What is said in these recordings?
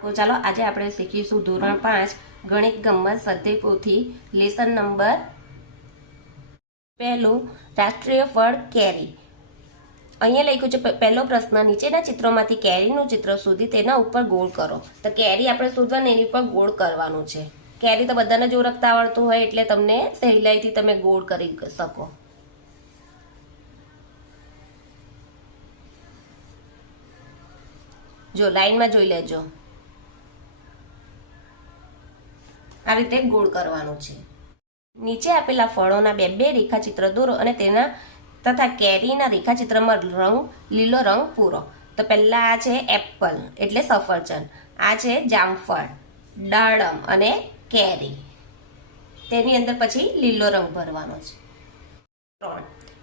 ચાલો આજે આપણે શીખીશું ધોરણ 5 ગણિત ગમ્મત સ્વાધ્યાય પોથી લેસન નંબર 1 રાષ્ટ્રીય ફળ કેરી। અહીંયા લખ્યું છે પહેલો પ્રશ્ન, નીચેના ચિત્રોમાંથી કેરીનું ચિત્ર શોધી તેના ઉપર ગોળ કરો। તો કેરી આપણે શોધવાની એની ઉપર ગોળ કરવાનું છે। કેરી તો બધાને જ ઓળખતા આવડતું હોય એટલે તમને સહેલાઈથી તમે ગોળ કરી શકો। જો લાઈનમાં જોઈ લેજો, આ રીતે ગોળ કરવાનું છે। નીચે આપેલા ફળોના બે રેખાચિત્ર દોરો અને તેના તથા કેરીના રેખાચિત્રમાં લીલો રંગ પૂરો। તો પહેલા આ છે એપલ એટલે સફરજન, આ છે જામફળ, દાડમ અને કેરી, તેની અંદર પછી લીલો રંગ ભરવાનો છે। 3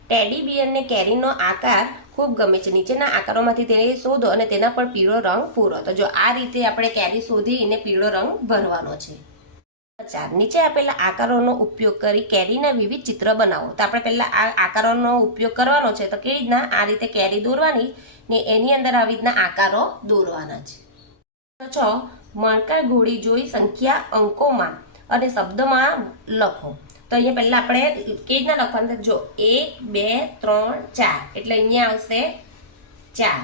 ટેડી બિયરને કેરીનો આકાર ખૂબ ગમે છે, નીચેના આકારોમાંથી તેને શોધો અને તેના પર પીળો રંગ પૂરો। તો જો આ રીતે આપણે કેરી શોધીને પીળો રંગ ભરવાનો છે। 4 નીચે આપેલા આકારોનો ઉપયોગ કરી કેરીના વિવિધ ચિત્ર બનાવો। તો આપણે પહેલા આ આકારોનો ઉપયોગ કરવાનો છે। તો કેવી રીતના? આ રીતે કેરી દોરવાની ને એની અંદર આવી રીતના આકારો દોરવાના છે। 6 મણકા ઘોડી જોઈ સંખ્યા અંકોમાં અને શબ્દમાં લખો। તો અહીંયા પહેલા આપણે કેવી રીતના લખવાનું? જો 1 2 3 4 એટલે અહીંયા આવશે 4,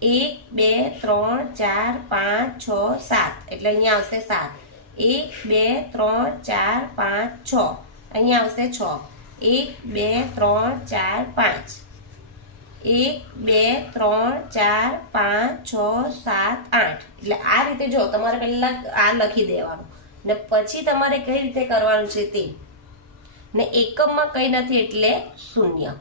1 2 3 4 5 6 7 એટલે અહીંયા આવશે 7, 1 2 3 4 5 6 અહીંયા આવશે 6, 1 2 3 4 5, 1 2 3 4 5 6 7 8 એટલે આ રીતે જો તમારે પહેલા આ લખી દેવાનું ને પછી તમારે કઈ રીતે કરવાનું છે તે, ને એકમમાં કઈ નથી એટલે 0।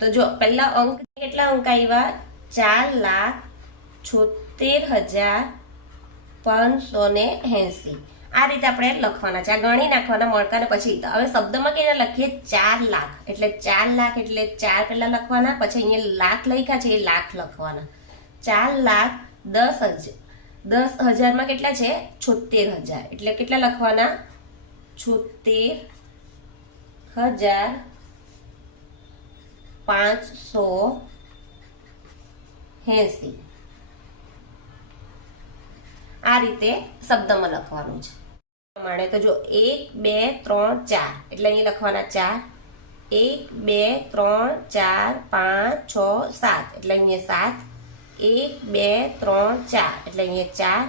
તો જો પહેલા અંક કેટલા અંક આવ્યા? 4,76,580। આ રીતે આપણે લખવાના છે, આ ગણી નાખવાના મણકાને પછી। હવે શબ્દમાં કેવી લખીએ? 4 લાખ એટલે 4 લાખ એટલે 4 પહેલા લખવાના, પછી અહીંયા લાખ લખ્યા છે એ લાખ લખવાના। 4,10,000 10,000માં કેટલા છે? 76,000 એટલે કેટલા લખવાના? 76,580। આ રીતે શબ્દમાં લખવાનું છે પ્રમાણે। તો જો 1 2 3 4 એટલે અહીં લખવાના 4, 1 2 3 4 5 6 7 એટલે અહીંયા 7, 1 2 3 4 એટલે અહીંયા 4,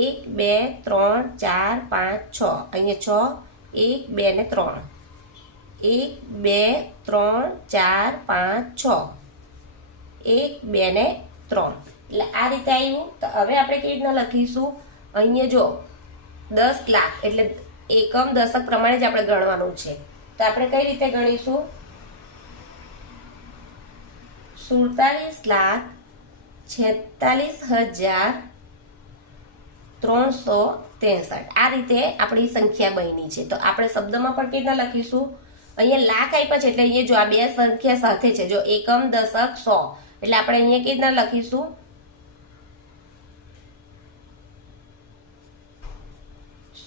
1 2 3 4 5 6 અહીંયા 6, 1 2 ને 3, 1 2 3 4 5 6, 1 2 ને 3 એટલે આ રીતે આવ્યું। તો હવે આપણે કેવી રીતના લખીશું? અહીંયા જો 10 લાખ એટલે એકમ દશક પ્રમાણે જ આપણે ગણવાનું છે। તો આપણે કઈ રીતે ગણીશું? 47,46,363 આ રીતે આપણી સંખ્યા બની છે। તો આપણે શબ્દમાં પણ કેવી રીતના લખીશું? અહીંયા લાખ આપ્યા છે એટલે અહીંયા જો આ બે સંખ્યા સાથે છે, જો એકમ દશક 100 એટલે આપણે અહીંયા કેવી રીતના લખીશું?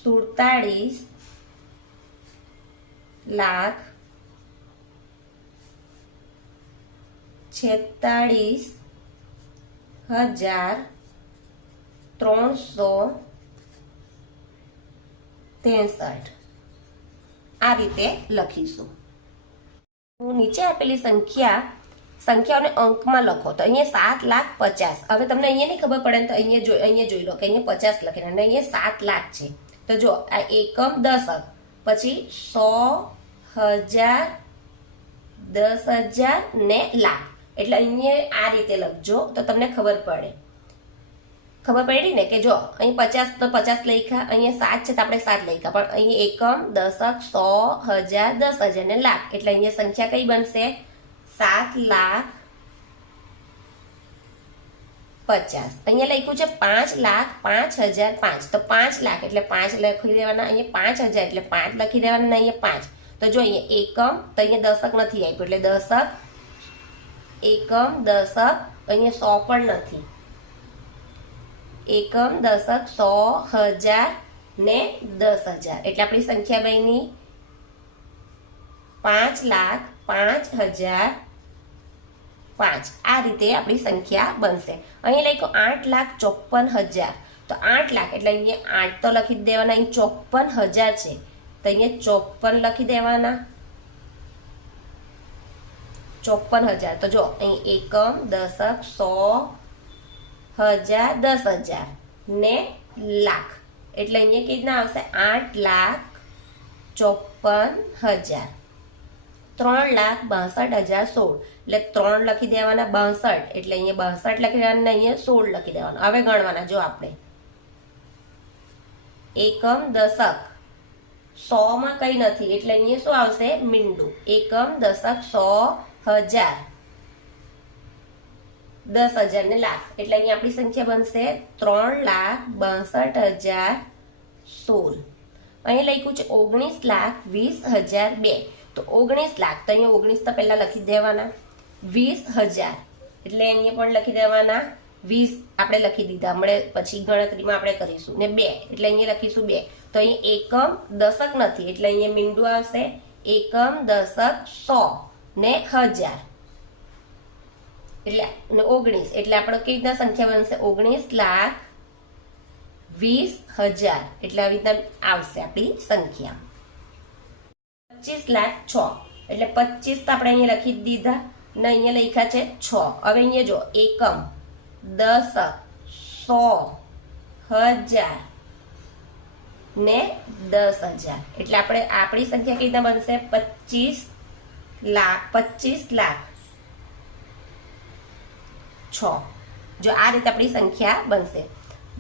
47,46,363 આ રીતે લખીશું। નીચે આપેલી સંખ્યાઓને અંકમાં લખો। તો અહીંયા 7,50,000 હવે તમને અહીંયા નહીં ખબર પડે તો અહીંયા જોઈ લો કે અહીંયા 50 લખેલા અને અહીંયા 7 લાખ છે। તો જો આ એકમ દશક, પછી 100,000 10,000 ને લાખ એટલે અહીંયા આ રીતે લખજો તો તમને ખબર પડે। ખબર પડી ને કે જો અહીં 50 તો 50 લખ્યા, અહીંયા 7 છે તો આપણે 7 લખ્યા, પણ અહીંયા એકમ દશક 100,000 10,000 ને લાખ એટલે અહીંયા સંખ્યા કઈ બનશે? 7,50,000। અહીંયા લખ્યું છે 5,05,005 તો 5 લાખ એટલે 5 લખી દેવાના, અહીંયા 5,000 એટલે 5 લખી દેવાના, અહીંયા 5 તો જો અહીંયા એકમ તો અહીંયા દશક નથી આપ્યું એટલે દશક, એકમ દશક, અહીંયા 100 પણ નથી, એકમ દશક 100,000 ને 10,000 એટલે આપણી સંખ્યા બની 5,05,005। આ રીતે આપણી સંખ્યા બનશે। અહીં લખ્યું 8,54,000 તો 8 લાખ એટલે અહીંયા 8 તો લખી દેવાના. અહીં 54,000 છે તો અહીંયા 54 લખી દેવાના. 54,000 તો જો અહીં એકમ, દશક, સો, હજાર, 10,000 ને લાખ એટલે અહીંયા કેવી રીતના આવશે 8,54,000. 3,62,016 એટલે 3 લખી દેવાના, 62 એટલે અહીંયા 62 લખી દેવાના, અહીંયા 16 લખી દેવાના. હવે ગણવાના જો આપણે એકમ, દશક, 100 માં કઈ નથી એટલે અહીંયા શું આવશે મીંડું. એકમ, દશક, 100, હજાર, 10,000 ને લાખ એટલે અહીંયા આપણી સંખ્યા બનશે 3,62,016. અહીંયા લખ્યું છે 19,20,002 તો 19 લાખ તો અહીંયા 19 તો પહેલા લખી દેવાના. 20,000 એટલે અહીંયા પણ લખી દેવાના. 20 આપણે લખી દીધા, હમણાં પછી ગણતરીમાં આપણે કરીશું. ને 2 એટલે અહીંયા લખીશું 2 તો અહીંયા એકમ, દશક નથી એટલે અહીંયા મીંડું આવશે એકમ, દશક, 100 ને હજાર એટલે 19 એટલે આપણે કેવી રીતના સંખ્યા બનશે 19,20,000 એટલે આવી રીતના આવશે આપણી સંખ્યા. 25,06 એટલે 25 તો આપણે અહીંયા લખી દીધા ને અહીંયા લખ્યા છે 6. હવે અહીંયા જો એકમ, દશક, 100, હજાર ને 10,000 એટલે આપણે આપણી સંખ્યા કેવી રીતના બનશે 25,06. જો આ રીતે આપણી સંખ્યા બનશે.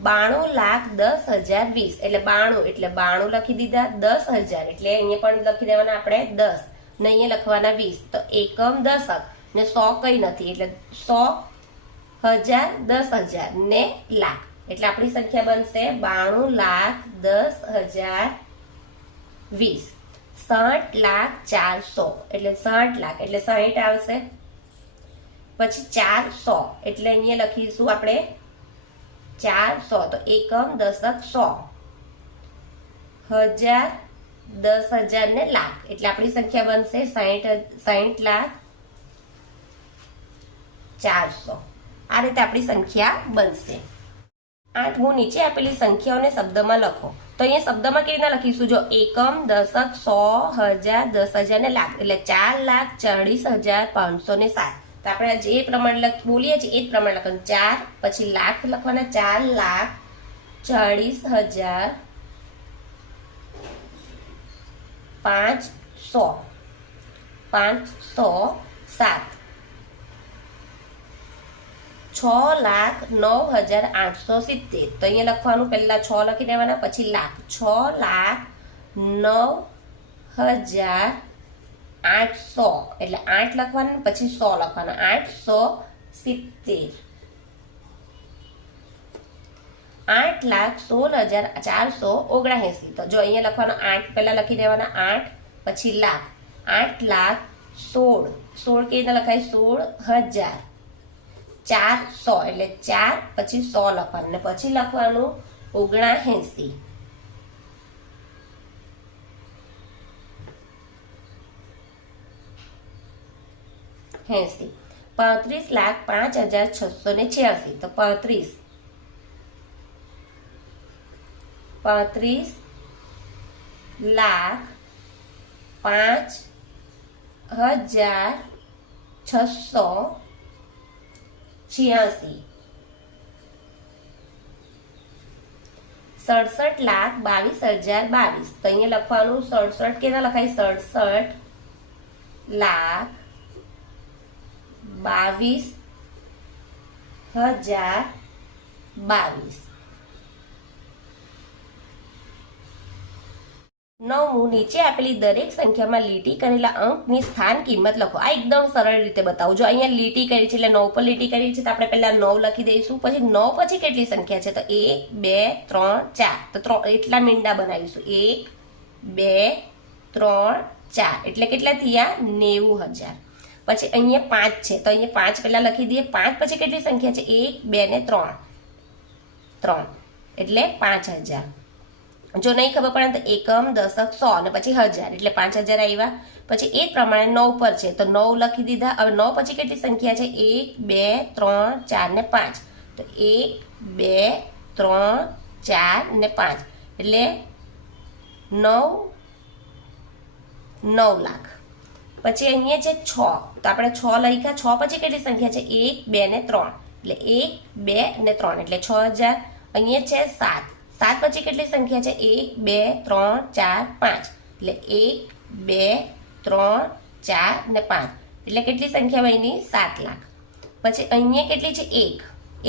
92,10,020 એટલે 92 એટલે 92 લખી દીધા. 10,000 એટલે અહીંયા પણ લખી દેવાના આપણે 10 ને અહીંયા લખવાના 20 તો એકમ, દશક ને 100 કઈ નથી એટલે 100, હજાર, 10,000 ને લાખ એટલે આપણી સંખ્યા બનશે 92,10,020. 60,04,100 એટલે 60 લાખ એટલે 60 આવશે. પછી 400 એટલે અહીંયા લખીશું આપણે 400 તો એકમ, દશક, 100, હજાર, 10,000 ને લાખ એટલે આપણી સંખ્યા બનશે 60,04,100. આ રીતે આપણી સંખ્યા બનશે. 8 નીચે આપેલી સંખ્યાઓને શબ્દમાં લખો તો અહીંયા શબ્દમાં કેવી રીતના લખીશું જો એકમ, દશક, 100, હજાર, 10,000 ને લાખ એટલે 4,40,507 તો આપણે જે પ્રમાણે બોલીએ છીએ એ જ પ્રમાણે લખવાનું. 4 પછી લાખ લખવાના 4,40,500 507 6,09,870 તો અહીંયા લખવાનું પહેલા 6 લખી દેવાના પછી લાખ 6,09,800 એટલે 8 લખવાના પછી 100 લખવાના 870. 8,16,479 તો જો અહીંયા લખવાનો 8 પહેલા લખી દેવાના 8 પછી લાખ 8,16,16 કેવી રીતે લખાય 16,000 400 એટલે 4 પછી 100 લખવાનું ને પછી લખવાનું 79. 35,05,686 તો 35,05,686 67,22,022 તો અહીંયા લખવાનું 67 કેના લખાય 67,22,022. 9 નીચે આપેલી દરેક સંખ્યામાં લીટી કરેલા અંકની સ્થાન કિંમત લખો. આ એકદમ સરળ રીતે બતાવું. જો અહીંયા લીટી કરી છે એટલે 9 પર લીટી કરી છે તો આપણે પહેલા 9 લખી દઈશું. પછી 9 પછી કેટલી સંખ્યા છે તો 1 2 3 4 તો એટલા મીંડા બનાવીશું 1 2 3 4 એટલે કેટલા થયા 90,000. પછી અહીંયા 5 છે તો અહીંયા 5 પહેલા લખી દઈએ. 5 પછી કેટલી સંખ્યા છે 1 2 ને 3 એટલે 5,000. જો નહીં ખબર પડે તો એકમ, દશક, 100 અને પછી હજાર એટલે 5,000 આવ્યા. પછી એ પ્રમાણે 9 પર છે તો 9 લખી દીધા. હવે 9 પછી કેટલી સંખ્યા છે 1 2 3 4 ને 5 તો 1 2 3 4 ને 5 એટલે 9 લાખ. પછી અહીંયા છે 6, તો આપણે 6 લખ્યા. 6 પછી કેટલી સંખ્યા છે? 1 2 ને 3 એટલે 1 2 ને 3 એટલે 6000. અહીંયા છે 7, 7 પછી કેટલી સંખ્યા છે? 1 2 3 4 5 એટલે 1 2 3 4 ને 5 એટલે કેટલી સંખ્યા બની? 7 લાખ. પછી અહીંયા કેટલી છે? 1,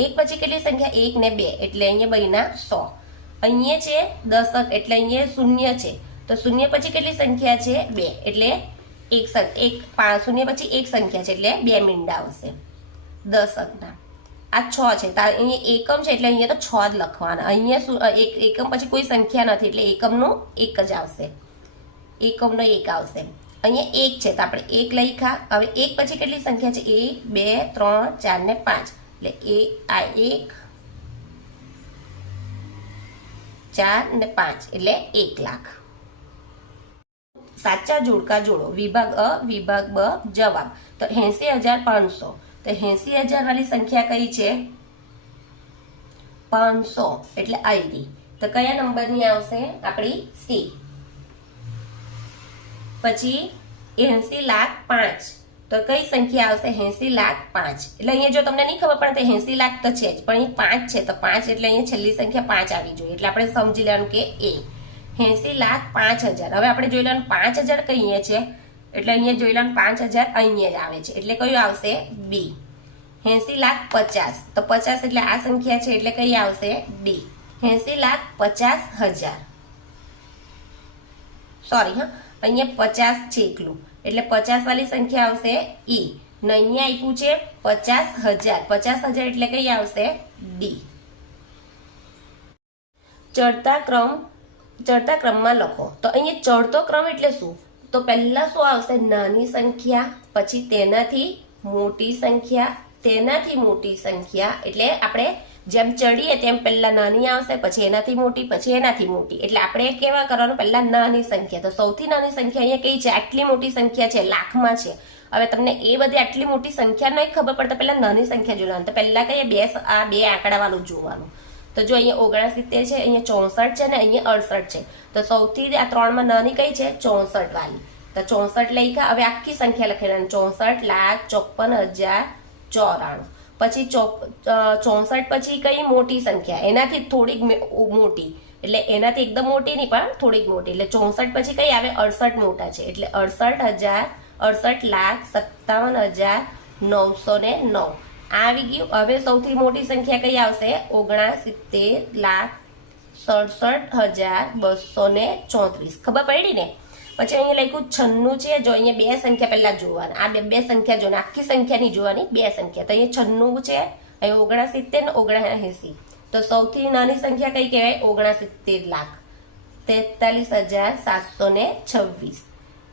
1 પછી કેટલી સંખ્યા? 1 ને 2 એટલે અહીંયા બન્યા 100. અહીંયા છે દશક એટલે અહીંયા શૂન્ય છે, તો શૂન્ય પછી કેટલી સંખ્યા છે? 2 એટલે શૂન્ય પછી એક સંખ્યા છે એટલે 2 મીંડા આવશે દશકના. આ 6 છે, તો અહીંયા એકમ છે એટલે અહીંયા તો 6 જ લખવાના. અહીંયા એકમ પછી કોઈ સંખ્યા નથી એટલે એકમનો 1 જ આવશે, એકમનો 1 આવશે. અહીંયા 1 છે તો આપણે 1 લખ્યા. હવે 1 પછી કેટલી સંખ્યા છે? 1 2 3 4 ને 5 એટલે આ 1 4 ને 5 એટલે 1 લાખ. સાચા જોડકા જોડો. વિભાગ અ, વિભાગ બ. જવાબ તો 80,500. તો 80,000 વાળી સંખ્યા કઈ છે? 500 એટલે આયરી. તો કયા નંબરની આવશે? આપણી સી. પછી 80,05,000 તો કઈ સંખ્યા આવશે? 80,05,000 એટલે અહીંયા જો તમને નહીં ખબર પડે તો 80 લાખ તો છે જ, પણ અહીં 5 છે તો 5 એટલે અહીંયા છેલ્લી સંખ્યા 5 આવી જોઈએ એટલે આપણે સમજી લેવાનું કે એ 80,05,000. હવે આપણે જોઈ લેવાનું 5,000 કહીએ છે એટલે અહીંયા જોઈ લેવાનું 5,000 અહીંયા જ આવે છે એટલે કયું આવશે? બી. 80,50,000 તો 50 એટલે આ સંખ્યા છે એટલે કઈ આવશે? ડી. 80,50,000 સોરી હા, અહીંયા 50 છે એકલું એટલે 50 વાળી સંખ્યા આવશે ઈ. ને અહીંયા આપ્યું છે 50,000, 50,000 એટલે કઈ આવશે? ડી. ચડતા ક્રમમાં લખો. તો અહીંયા ચડતો ક્રમ એટલે શું? તો પહેલા શું આવશે? નાની સંખ્યા, પછી તેનાથી મોટી સંખ્યા, તેનાથી મોટી સંખ્યા. એટલે આપણે જેમ ચડીએ તેમ પહેલા નાની આવશે, પછી એનાથી મોટી, પછી એનાથી મોટી. એટલે આપણે કેવા કરવાનું? પહેલા નાની સંખ્યા. તો સૌથી નાની સંખ્યા અહીંયા કઈ છે? આટલી મોટી સંખ્યા છે, લાખમાં છે. હવે તમને એ બધી આટલી મોટી સંખ્યા નહીં ખબર પડે તો પહેલા નાની સંખ્યા જોવાનું. તો પહેલા કહીએ બે આંકડા વાળું જોવાનું. તો જો અહીંયા 69 છે, અહીંયા 64 છે ને અહીંયા 68 છે. તો સૌથી આ ત્રણમાં નાની કઈ છે? 64 વાળી. તો 64 લખ્યા. હવે આખી સંખ્યા લખેલા 64,54,094. પછી 64 પછી કઈ મોટી સંખ્યા? એનાથી થોડીક મોટી એટલે એનાથી એકદમ મોટી નહીં પણ થોડીક મોટી એટલે 64 પછી કઈ આવે? 68 મોટા છે એટલે 68,57,909 આવી ગયું. હવે સૌથી મોટી સંખ્યા કઈ આવશે? 69,67,234. ખબર પડી ને? પછી અહીંયા લખ્યું 96 છે. જો અહીંયા બે સંખ્યા પહેલા જોવાના, આ બે સંખ્યા જોવાની, આખી સંખ્યા નહીં જોવાની, બે સંખ્યા. તો અહીંયા 96 છે, અહીંયા 69 ને 79. તો સૌથી નાની સંખ્યા કઈ કહેવાય? 69,43,726.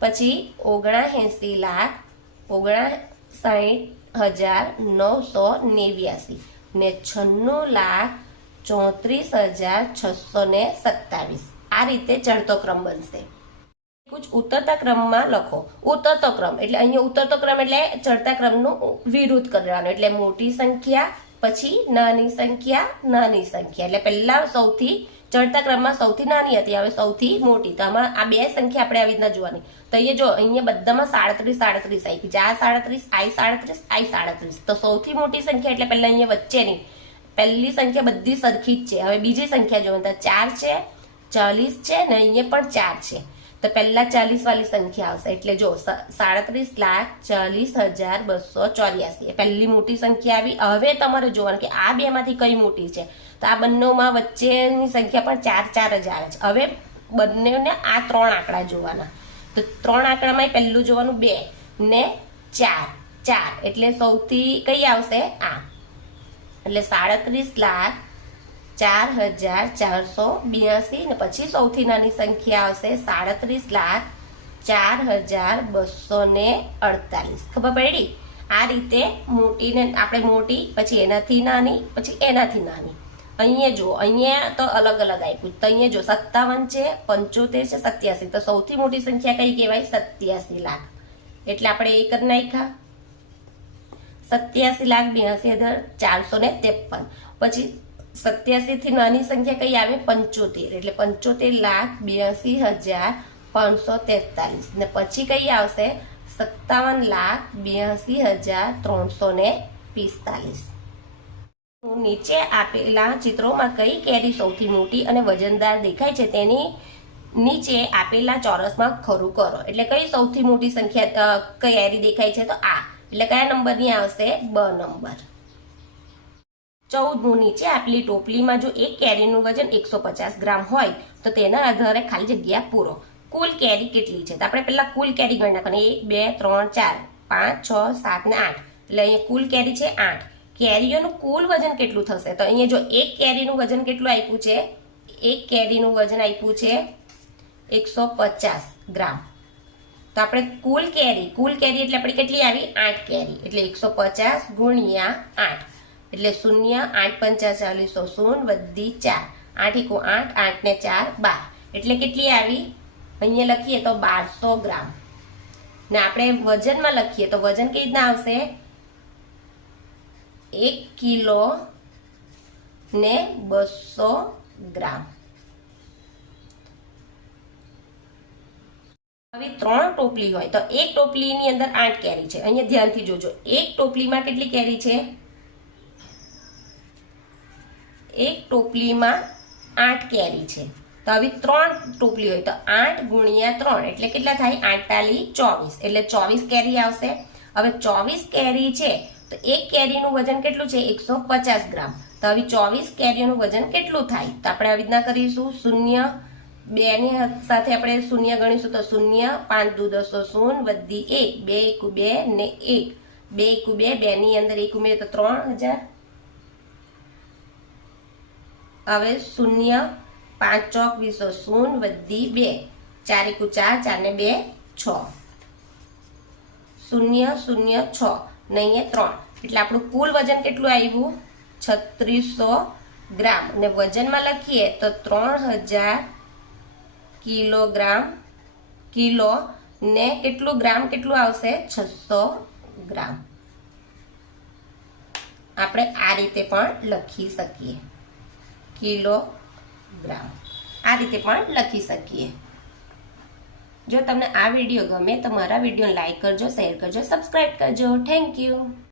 પછી 79,59,989 ને 96,34,627. આ રીતે ચડતો ક્રમ બનશે. ઉતરતા ક્રમમાં લખો. ઉતરતો ક્રમ એટલે અહીંયા ઉતરતો ક્રમ એટલે ચડતા ક્રમનું વિરુદ્ધ કરવાનું. એટલે મોટી સંખ્યા, પછી નાની સંખ્યા, નાની સંખ્યા. એટલે પહેલા સૌથી ચડતા ક્રમમાં સૌથી નાની હતી, હવે સૌથી મોટી. તો આમાં આ બે સંખ્યા આપણે આવી રીતના જોવાની. તો અહીંયા જો અહીંયા બધામાં 37 આવી છે. આ 37, આ 37. તો સૌથી મોટી સંખ્યા એટલે પહેલા અહીંયા વચ્ચેની પહેલી સંખ્યા બધી સરખી જ છે. હવે બીજી સંખ્યા જોવાની, 4 છે, 40 છે ને અહીંયા પણ 4 છે. તો પહેલા 40 વાળી સંખ્યા આવશે એટલે જો 37,40,284 પહેલી મોટી સંખ્યા આવી. હવે તમારે જોવાનું કે આ બે માંથી કઈ મોટી છે. તો આ બંનેમાં વચ્ચેની સંખ્યા પણ 4 જ આવે છે. હવે બંનેને આ ત્રણ આંકડા જોવાના. તો ત્રણ આંકડામાં પહેલું જોવાનું 2 ને 4 એટલે સૌથી કઈ આવશે? આ એટલે 37,04,482 ને પછી સૌથી નાની સંખ્યા આવશે 37,04,248. ખબર પડી? આ રીતે મોટીને આપણે મોટી, પછી એનાથી નાની, પછી એનાથી નાની. અહીંયા જો અહીંયા તો અલગ અલગ આપ્યું. તો અહીંયા જો 57 છે, 75 છે, 87. તો સૌથી મોટી સંખ્યા કઈ કહેવાય? 87 લાખ. એટલે આપણે એ કરી નાખ્યા 87,82,453. પછી 87 થી નાની સંખ્યા કઈ આવે 75 એટલે 75,82,543 ને પછી કઈ આવશે 57,82,345. નીચે આપેલા ચિત્રોમાં કઈ કેરી સૌથી મોટી અને વજનદાર દેખાય છે તેની નીચે આપેલા ચોરસમાં ખરું કરો. એટલે કઈ સૌથી મોટી સંખ્યા કેરી દેખાય છે તો આ, એટલે કયા નંબરની આવશે બ નંબર. 14 નીચે આપેલી ટોપલીમાં જો એક કેરીનું વજન 150 ગ્રામ હોય તો તેના આધારે ખાલી જગ્યા પૂરો. કુલ કેરી કેટલી છે તો આપણે પહેલા કુલ કેરી ગણના કરવાની 1 2 3 4 5 6 7 ને 8 એટલે અહીંયા કુલ કેરી છે 8. કેરીઓનું કુલ વજન કેટલું થશે તો અહીંયા જો એક કેરીનું વજન કેટલું આપ્યું છે, એક કેરીનું વજન આપ્યું છે 150 ગ્રામ. તો આપણે કુલ કેરી એટલે આપણે કેટલી આવી 8 કેરી એટલે 150 ગુણ્યા 8 એટલે 0 8 45 0 વધી 4 8 × 8 8 ને 4 12 એટલે કેટલી આવી અહીંયા લખીએ તો 1200 ગ્રામ. ને આપણે વજનમાં લખીએ તો વજન કેવી રીતના આવશે 1 કિલો ને 200 ગ્રામ. હવે 3 ટોપલી હોય તો એક ટોપલીની અંદર 8 કેરી છે. અહીંયા ધ્યાનથી જોજો, એક ટોપલીમાં કેટલી કેરી છે, એક ટોપલીમાં 8 કેરી છે. તો હવે 3 ટોપલી હોય તો 8 ગુણ્યા 3 એટલે કેટલા થાય 48 24 એટલે 24 કેરી આવશે. હવે 24 કેરી છે તો એક કેરીનું વજન કેટલું છે 150 ગ્રામ. તો હવે 24 કેરીનું વજન કેટલું થાય તો આપણે આવી રીતના કરીશું 0 2 ની સાથે આપણે 0 ગણીશું તો 0 5 દુ 10 0 વધી 1 2 1 2 ને 1 2 1 2 2 ની અંદર 1 ઉમેરીએ તો 3000. હવે 0 5 ચોક 20 0 વધી 2 4 1 4 4 ને 2 6 0 0 6 ને અહીંયા 3 એટલે આપણું કુલ વજન કેટલું આવ્યું 3600 ગ્રામ. અને વજનમાં લખીએ તો 3000 કિલોગ્રામ કિલો ને કેટલું ગ્રામ કેટલું આવશે 600 ગ્રામ. આપણે આ રીતે પણ લખી શકીએ કિલોગ્રામ, આ રીતે પણ લખી શકીએ. જો તમને આ વિડીયો ગમે તો મારા વિડીયો લાઈક કરજો, શેર કરજો, સબસ્ક્રાઇબ કરજો. Thank you.